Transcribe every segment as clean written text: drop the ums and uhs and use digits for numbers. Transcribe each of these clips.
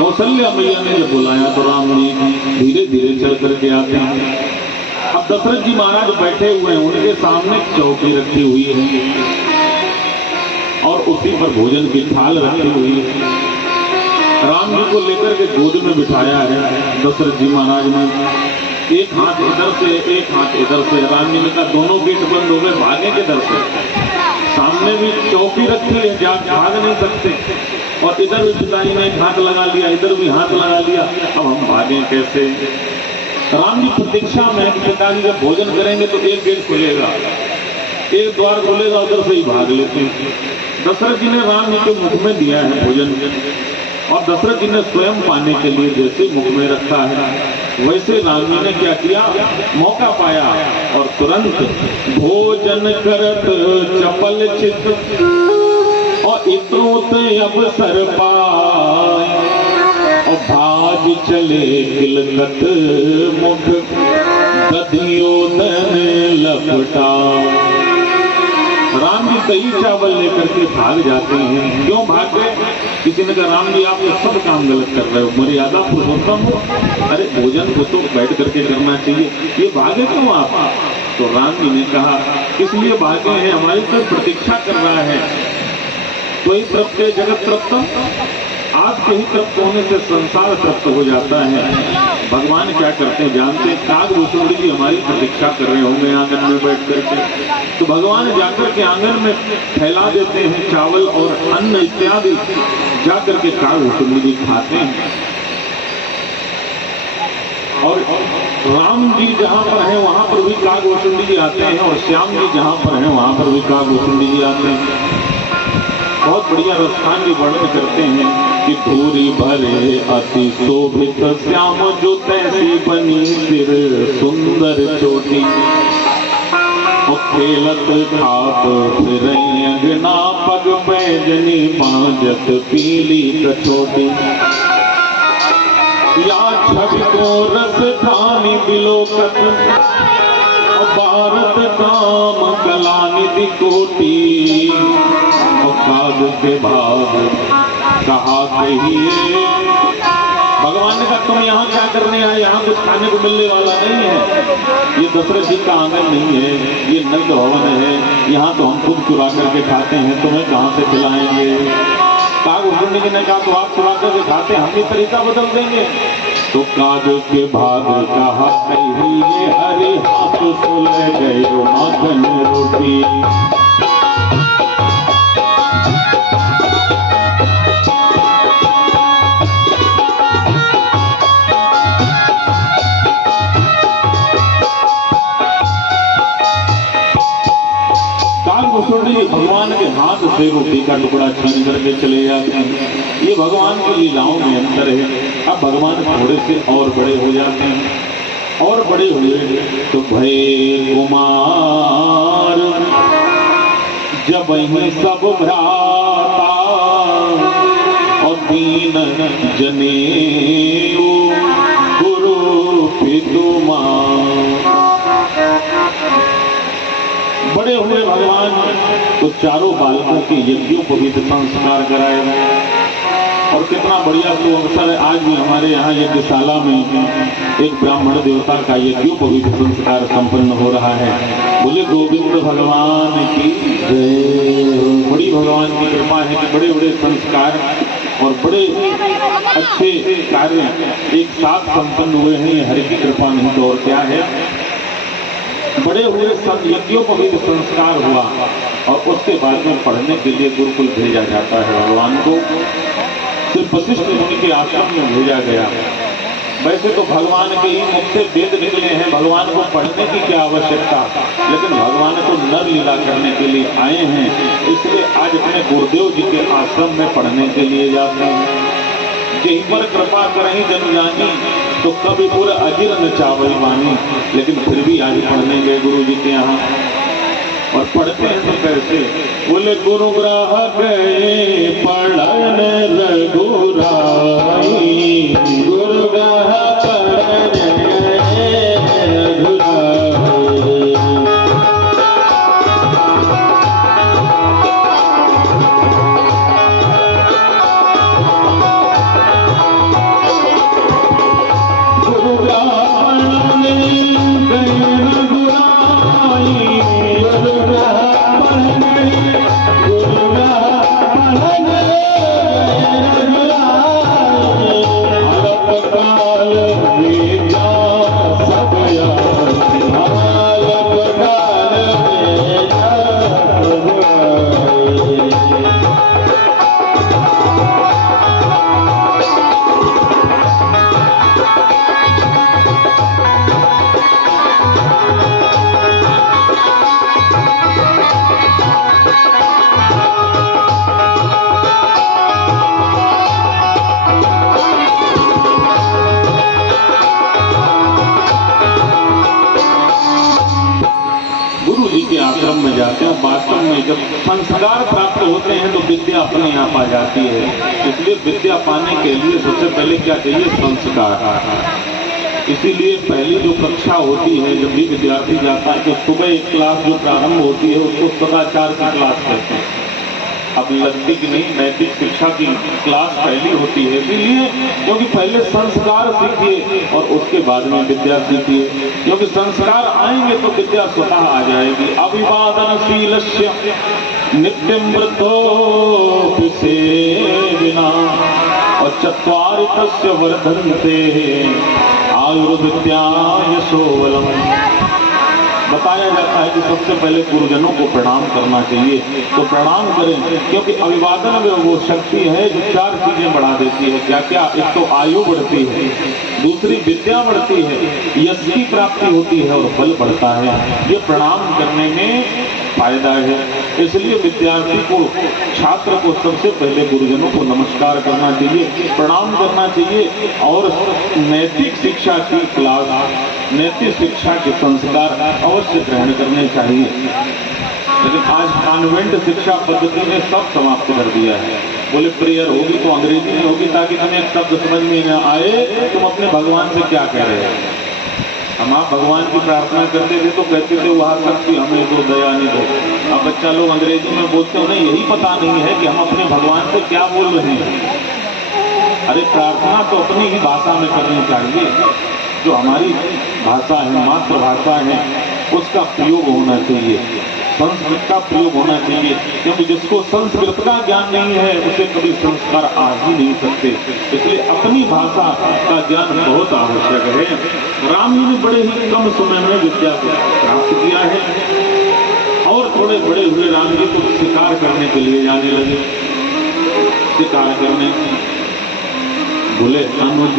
कौशल्या मैया ने जब बुलाया तो राम जी धीरे धीरे चल करके आते हैं। अब दशरथ जी महाराज बैठे हुए हैं, उनके सामने चौकी रखी हुई है और उसी पर भोजन की थाल रखी हुई है। राम जी को लेकर के गोद में बिठाया है दशरथ जी महाराज ने। एक हाथ इधर से एक हाथ इधर से। राम जी ने कहा दोनों गेट बंद हो गए, भागे के दर से। सामने भी चौकी रखी है, भाग नहीं सकते। और इधर भी पिताजी ने हाथ लगा लिया, इधर भी हाथ लगा लिया। अब हम भागे कैसे? राम जी प्रतीक्षा में पिताजी जब भोजन करेंगे तो एक गेट खुलेगा, एक द्वार खुलेगा, उधर से ही भाग लेते हैं। दशरथ जी ने राम जी के मुख में दिया है भोजन, और दशरथ जी ने स्वयं पाने के लिए जैसे मुख में रखा है वैसे राम जी ने क्या किया, मौका पाया और तुरंत भोजन करत चपल चित और इतोत अवसर पाए और भाज चले किलकत मुख दधियोदन लपटा। राम जी दही चावल लेकर के भाग जाते हैं। क्यों भाग गए? किसी ने कहा राम जी आप सब काम गलत कर रहे हो, मर्यादा पुरुषोत्तम हो, अरे भोजन को तो बैठ करके करना चाहिए, ये भागे क्यों आप? तो राम जी ने कहा इसलिए भागे हैं, हमारी तो प्रतीक्षा कर रहा है। तो ही तृप्त जगत तृप्तम, आपके ही तृप्त होने से संसार तृप्त हो जाता है। भगवान क्या करते हैं जानते हैं? कागभूषुंडी जी हमारी प्रतीक्षा कर रहे होंगे आंगन में बैठ करके, तो भगवान जाकर के आंगन में फैला देते हैं चावल और अन्न इत्यादि, जाकर के कागभूषुंडी जी खाते हैं। और राम जी जहाँ पर हैं वहाँ पर भी कागभूषुंडी जी आते हैं, और श्याम जी जहाँ पर हैं वहाँ पर भी कागभूषुंडी जी आते हैं। बहुत बढ़िया रसखान भी वर्णन करते हैं कि धूरी भरे अति शोभित श्याम जो तैसी बनी सिर सुंदर चोटी और खेलत खाप फिर अंगना पग पैजनी बाजत पीली कछोटी या छवि को रस खानी बिलोकत भारत काम कला निधि कोटी काग के भाग कहा कहिए। भगवान ने कहा तुम यहाँ क्या करने आए? यहाँ कुछ खाने को मिलने वाला नहीं है, ये दशरथ जी का आंगन नहीं है, ये नंद भवन है, यहाँ तो हम खुद चुरा करके खाते हैं, तुम्हें कहाँ से खिलाएंगे? कागभूषुंडी जी ने कहा तो आप चुरा करके खाते, हम भी तरीका बदल देंगे। तो काग के भाग कहा कहिए, हरि हाथ सुल गए माखन रोटी। कागभूषुंडी भगवान के हाथ से रोटी का टुकड़ा छीन करके चले जाते हैं। ये भगवान की लीलाओं में अंतर है। अब भगवान थोड़े से और बड़े हो जाते हैं, और बड़े हुए तो भय कुमार जब ही सब भ्राता और दीन जनेऊ गुरु पितुमा। बड़े हुए भगवान तो चारों बालकों के यज्ञोपवीत संस्कार कराए, और कितना बढ़िया तो अवसर है। आज भी हमारे यहाँ यज्ञशाला में एक ब्राह्मण देवता का यज्ञोपवीत संस्कार संपन्न हो रहा है। बोले गोविंद भगवान की जय। बड़ी भगवान की कृपा है कि बड़े बड़े संस्कार और बड़े अच्छे कार्य एक साथ संपन्न हुए हैं। हरि की कृपा नहीं तो और क्या है। बड़े हुए यज्ञोपवीत संस्कार हुआ, और उसके बाद में पढ़ने के लिए गुरुकुल भेजा जाता है। भगवान को सिर्फ वशिष्ठ मुनि के आश्रम में भेजा गया। वैसे तो भगवान के ही मुख से वेद निकले हैं, भगवान को पढ़ने की क्या आवश्यकता, लेकिन भगवान को नर लीला करने के लिए आए हैं, इसलिए आज अपने गुरुदेव जी के आश्रम में पढ़ने के लिए जाते हैं। यही पर कृपा करें जन जानी तो कभी पूरा अजीर न चावल मानी, लेकिन फिर भी आज पढ़ने गए गुरु जी के यहाँ। और पढ़ते हैं तो कैसे? बोले गुरु ग्राह गए पढ़न रघुराई, गुरु ग्राह पढ़न गए रघुराई। जाते हैं। वास्तव में जब संस्कार प्राप्त होते हैं तो विद्या अपने आप आ जाती है। इसलिए विद्या पाने के लिए सबसे पहले क्या चाहिए? संस्कार। इसीलिए पहली जो कक्षा होती है, जब भी विद्यार्थी जाता है तो सुबह एक क्लास जो प्रारंभ होती है उसको सदाचार की क्लास कहते हैं। अब लगती कि नहीं, नैतिक शिक्षा की क्लास पहली होती है, इसीलिए क्योंकि पहले संस्कार सीखिए और उसके बाद में विद्या सीखिए। क्योंकि संस्कार आएंगे तो विद्या स्वतः आ जाएगी। अभिवादनशीलस्य नित्यं वृद्धोऽपि सेविना और चत्वारि तस्य वर्धन्ते आयुर्विद्या यशोबलम्। बताया जाता है कि सबसे पहले गुरुजनों को प्रणाम करना चाहिए, तो प्रणाम करें, क्योंकि अभिवादन में वो शक्ति है जो 4 चीजें बढ़ा देती है। क्या क्या? एक तो आयु बढ़ती है, दूसरी विद्या बढ़ती है, यश की प्राप्ति होती है और बल बढ़ता है। ये प्रणाम करने में फायदा है। इसलिए विद्यार्थी को, छात्र को सबसे पहले गुरुजनों को नमस्कार करना चाहिए, प्रणाम करना चाहिए और नैतिक शिक्षा की क्लास, नैतिक शिक्षा के संस्कार अवश्य ग्रहण करने चाहिए। लेकिन आज कॉन्वेंट शिक्षा पद्धति ने सब समाप्त कर दिया है। बोले प्रेयर होगी तो अंग्रेजी में होगी ताकि हमें एक शब्द समझ में न आए तुम अपने भगवान से क्या कह रहे हो। हम आप भगवान की प्रार्थना करते थे तो कहते थे वहां तक कि हमें दो, दया नहीं दो। अब बच्चा लोग अंग्रेजी में बोलते हैं, उन्हें यही पता नहीं है कि हम अपने भगवान से क्या बोल रहे हैं। अरे प्रार्थना तो अपनी ही भाषा में करनी चाहिए, जो हमारी भाषा है, मातृभाषा है, उसका प्रयोग होना चाहिए, संस्कृत का प्रयोग होना चाहिए। क्योंकि जिसको संस्कृत का ज्ञान नहीं है उसे कभी संस्कार आ ही नहीं सकते। इसलिए अपनी भाषा का ज्ञान बहुत आवश्यक है। राम जी ने बड़े ही कम समय में विद्या को प्राप्त किया है और थोड़े बड़े हुए राम जी को शिकार करने के लिए जाने लगे। शिकार करने बोले अनुज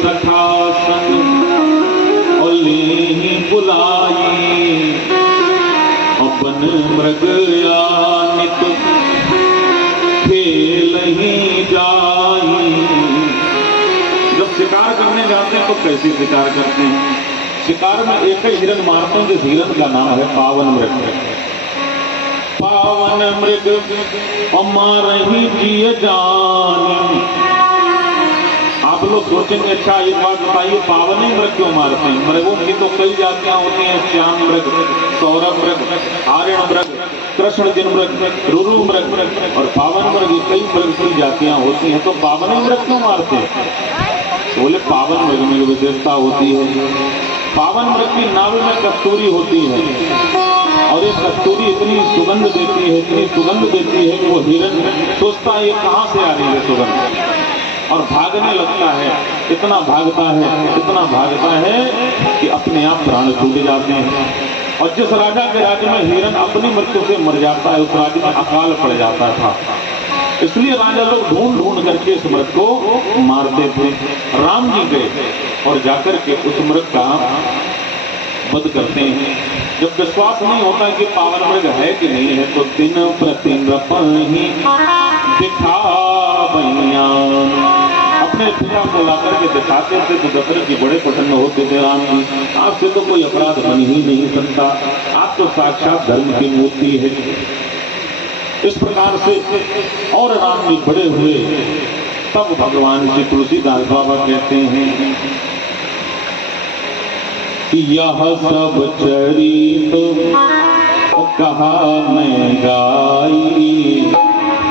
सखा संग और ली बुलाई अपन मृग यानिक खेल ही जाई। जब शिकार करने जाते हैं तो कैसे शिकार करते हैं? शिकार में एक ही हिरन मारते हैं, जिस हिरन का नाम है पावन मृग। पावन मृग और मारही जिय जान। आप लोग सोचेंगे अच्छा एक बात बताइए, पावन ही मृग क्यों मारते हैं? मृगों की तो कई जातियां होती हैं, श्याम मृग, सौरभ मृग, आर्यन मृग, कृष्ण जिन मृग, रुरु मृग और पावन मृग, कई मृग की जातियां होती हैं। तो पावन ही मृग क्यों मारते हैं? बोले पावन मृग में विशेषता होती है। पावन मृग की नाभ में कस्तूरी होती है और ये कस्तूरी इतनी सुगंध देती है, इतनी सुगंध देती है कि वो हिरन सोचता है ये कहाँ से आ रही है सुगंध, और भागने लगता है। इतना भागता है, इतना भागता है कि अपने आप प्राण छूट जाते हैं। और जिस राजा के राज्य में हिरन अपनी मृत्यु से मर जाता है उस राज्य में अकाल पड़ जाता था। इसलिए राजा लोग ढूंढ ढूंढ करके इस मृग को मारते थे। राम जी गए और जाकर के उस मृग का वध करते हैं। जब विश्वास नहीं होता कि पावन मृग है कि नहीं है तो दिन प्रतिदिन दिखा अपने पिता को ला करके दिखाते थे तो दशरथ जी बड़े प्रसन्न होते थे। राम जी आपसे तो कोई अपराध बन ही नहीं सकता, आप तो साक्षात धर्म की मूर्ति है। इस प्रकार से और राम जी बड़े हुए तब भगवान श्री तुलसीदास बाबा कहते हैं कि यह सब चरित कहा मैं गाई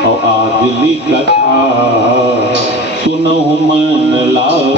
और आगली कथा सुनहु मन लाई।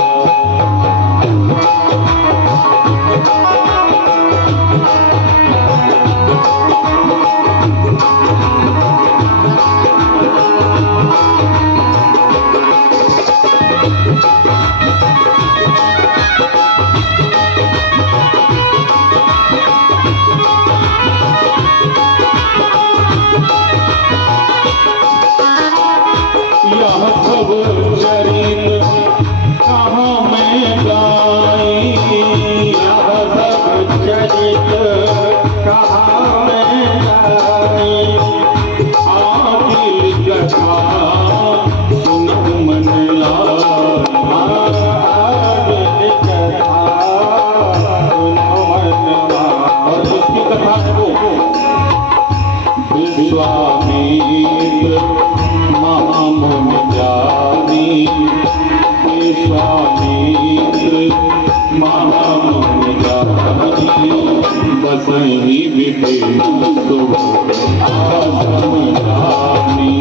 बसहि विपिन शुभ आश्रम जानी।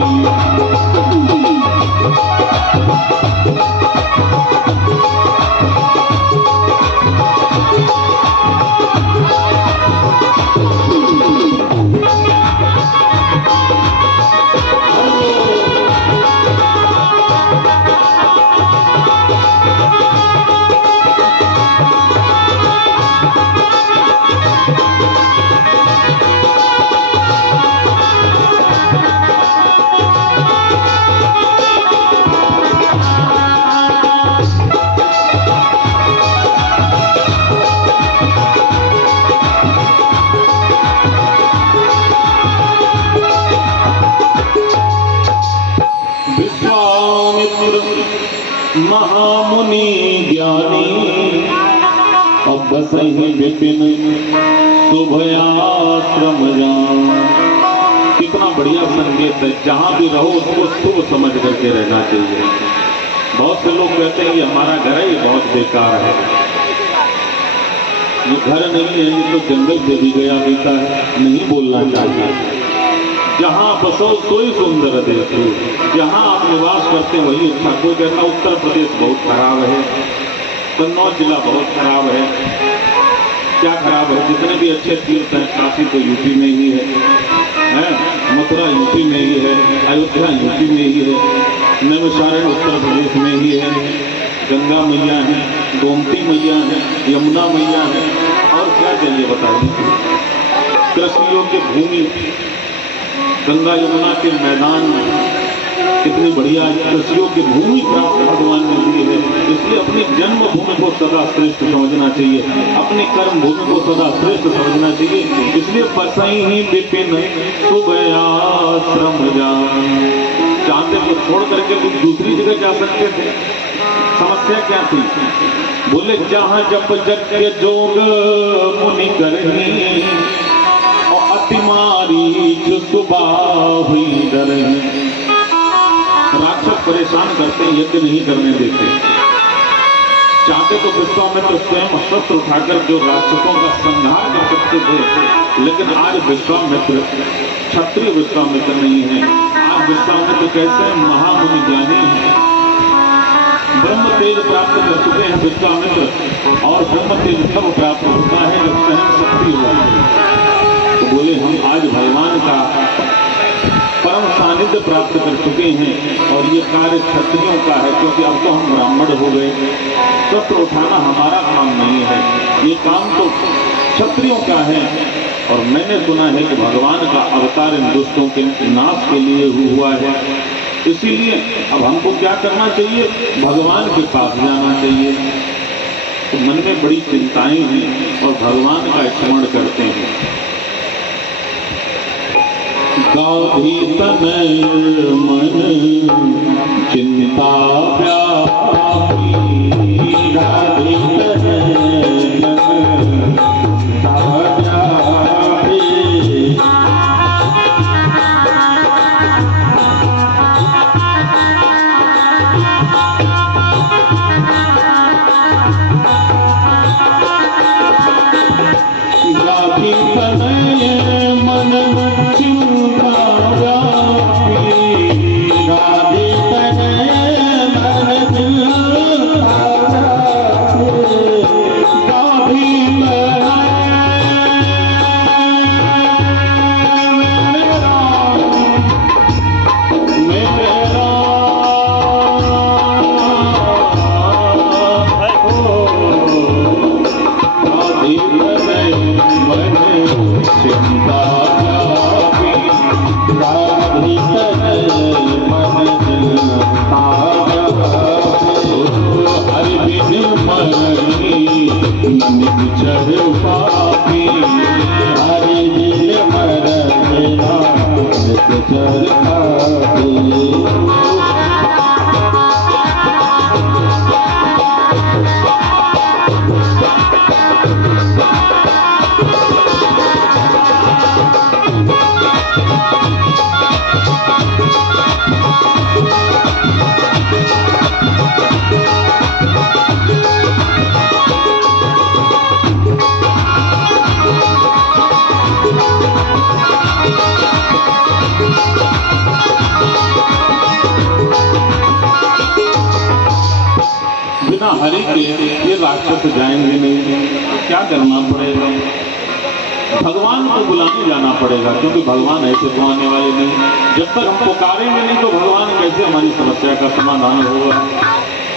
महामुनि ज्ञानी और बसहि विपिन शुभ आश्रम जान। कितना बढ़िया संकेत है, जहां भी रहो उसको शुभ समझ करके रहना चाहिए। बहुत से लोग कहते हैं कि हमारा घर है ये बहुत बेकार है, ये घर नहीं है, ये तो जंगल से भी गया बीता है। नहीं बोलना चाहिए। जहाँ बसो सोई सुंदर देश, जहाँ आप निवास करते हैं वही अच्छा। कोई कहता उत्तर प्रदेश बहुत खराब है, कन्नौज जिला बहुत खराब है। क्या खराब है? जितने भी अच्छे तीर्थ हैं, काशी तो यूपी में ही है, मथुरा यूपी में ही है, अयोध्या यूपी में ही है, नैमिषारण्य उत्तर प्रदेश में ही है, गंगा मैया है, गोमती मैया है, यमुना मैया है, और क्या चाहिए बताइए। कृषि योग्य भूमि, गंगा यमुना के मैदान, कितनी बढ़िया कृषियों की भूमि प्राप्त भगवान ने दी है। इसलिए अपनी जन्मभूमि को सदा श्रेष्ठ समझना चाहिए, अपनी कर्म भूमि को सदा श्रेष्ठ समझना चाहिए। इसलिए बसहि विपिन शुभ आश्रम जान। चाहते तो छोड़ करके कुछ दूसरी जगह जा सकते थे, समस्या क्या थी? बोले जहाँ जप यज्ञ जोग मुनि करही, अतिमारी सुबह हुई डरही। राक्षस परेशान करते, यज्ञ नहीं करने देते। चाहते तो विश्वामित्र स्वयं शस्त्र उठाकर जो राक्षसों का संहार कर सकते थे, लेकिन आज विश्वामित्र क्षत्रिय विश्वामित्र नहीं है। आज विश्वामित्र कैसे महामुनि ज्ञानी है, ब्रह्म तेज प्राप्त कर चुके हैं विश्वामित्र। और ब्रह्म तेज तब प्राप्त होता है जब सहन शक्ति हो। तो बोले हम आज भगवान का परम सानिध्य प्राप्त कर चुके हैं, और ये कार्य क्षत्रियों का है, क्योंकि अब तो हम ब्राह्मण हो गए। शस्त्र उठाना हमारा काम नहीं है, ये काम तो क्षत्रियों का है। और मैंने सुना है कि भगवान का अवतार इन दुष्टों के नाश के लिए हुआ है। इसीलिए अब हमको क्या करना चाहिए? भगवान के पास जाना चाहिए। तो मन में बड़ी चिंताएं हैं और भगवान का स्मरण करते हैं। गाधी तनय मन चिंता व्यापी, गाधी तनय मन बिना हरि के ये राक्षस जाएंगे नहीं। क्या करना पड़ेगा? भगवान को बुलाने जाना पड़ेगा, क्योंकि भगवान ऐसे तो आने वाले नहीं। जब तक हम पुकारेंगे नहीं तो भगवान कैसे हमारी समस्या का समाधान होगा?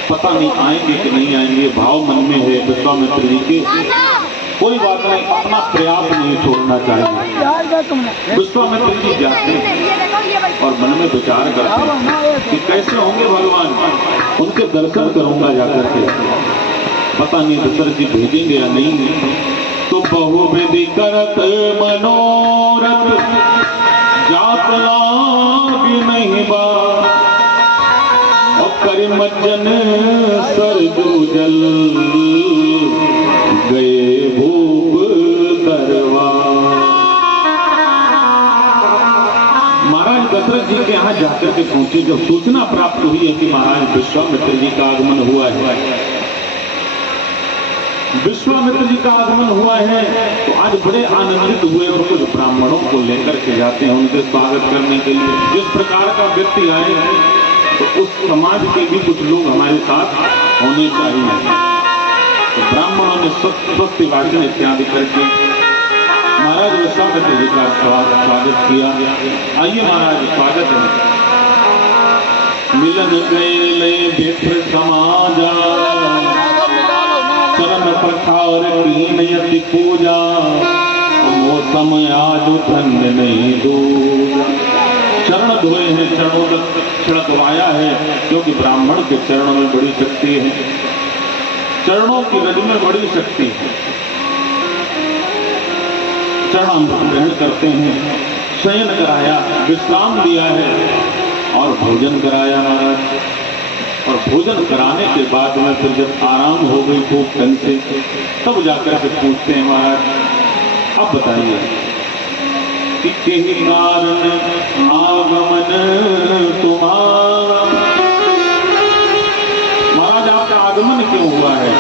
पता नहीं आएंगे कि नहीं आएंगे, भाव मन में है विश्वामित्र जी के। कोई बात नहीं, अपना प्रयास नहीं छोड़ना चाहिए। विश्वामित्र जी जाते हैं और मन में विचार करते हैं कि कैसे होंगे भगवान, उनके दर्शन करूंगा जाकर के। पता नहीं दशरथ जी भेजेंगे या नहीं। तो बहुविधि करत मनोरथ जात लाग नहीं बा, और करिमज्जन सरजू जल गए भूप दरवा। महाराज दशरथ जी के यहाँ जाकर के पहुंचे। जब सूचना प्राप्त हुई है कि महाराज विश्वामित्र जी का आगमन हुआ है, विश्वामित्र जी का आगमन हुआ है, तो आज बड़े आनंदित हुए और कुछ ब्राह्मणों को लेकर के जाते हैं उनके स्वागत करने के लिए। जिस प्रकार का व्यक्ति आए तो उस समाज के भी कुछ लोग हमारे साथ होने चाहिए। तो ब्राह्मणों ने स्वस्ति भाषण इत्यादि करके महाराज विश्वामित्र जी का स्वागत किया। आइए महाराज, स्वागत है। मिलन गए विप्र समाजा, चरण पखार कीन यति पूजा, मौसम आज धन्य नहीं दूजा। चरण धोए हैं, चरणों का छिड़कवाया है, क्योंकि ब्राह्मण के चरणों में बड़ी शक्ति है, चरणों की रज में बड़ी शक्ति है। चरण ग्रहण करते हैं, शयन कराया, विश्राम दिया है और भोजन कराया महाराज। और भोजन कराने के बाद में फिर जब आराम हो गई खूब ढंग से, तब जाकर के पूछते हैं महाराज अब बताइए कि किस कारण आगमन तुम्हारा। महाराज आपका आगमन क्यों हुआ है,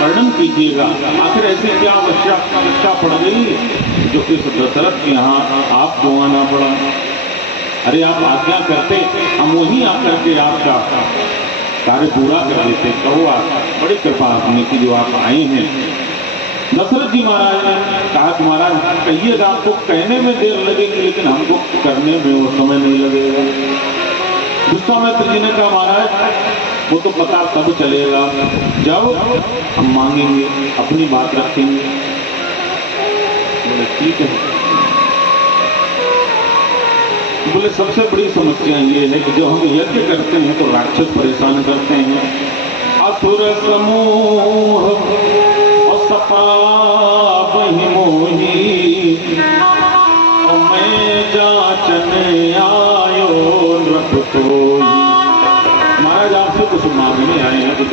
वर्णन कीजिएगा। आखिर ऐसी क्या आवश्यकता पड़ गई जो इस दशरथ के यहाँ आपको आना पड़ा? अरे आप आज्ञा करते, हम वहीं आकर के आपका कार्य पूरा कर देते। कहो आप, बड़ी कृपा आपने की जो आप आए हैं। दशरथ जी महाराज ने कहा कि महाराज कहिएगा, आपको कहने में देर लगेगी लेकिन हमको करने में वो समय नहीं लगेगा। विश्वामित्र जी ने कहा महाराज वो तो पता तब चलेगा जब हम मांगेंगे, अपनी बात रखेंगे। बोले ठीक है। बोले सबसे बड़ी समस्या ये है कि जो हम यज्ञ करते हैं तो राक्षस परेशान करते हैं। असुर समूह और सपा वही मोही, और मैं जाचन आयो नृप तो। महाराज आपसे कुछ मांगने आए हैं तो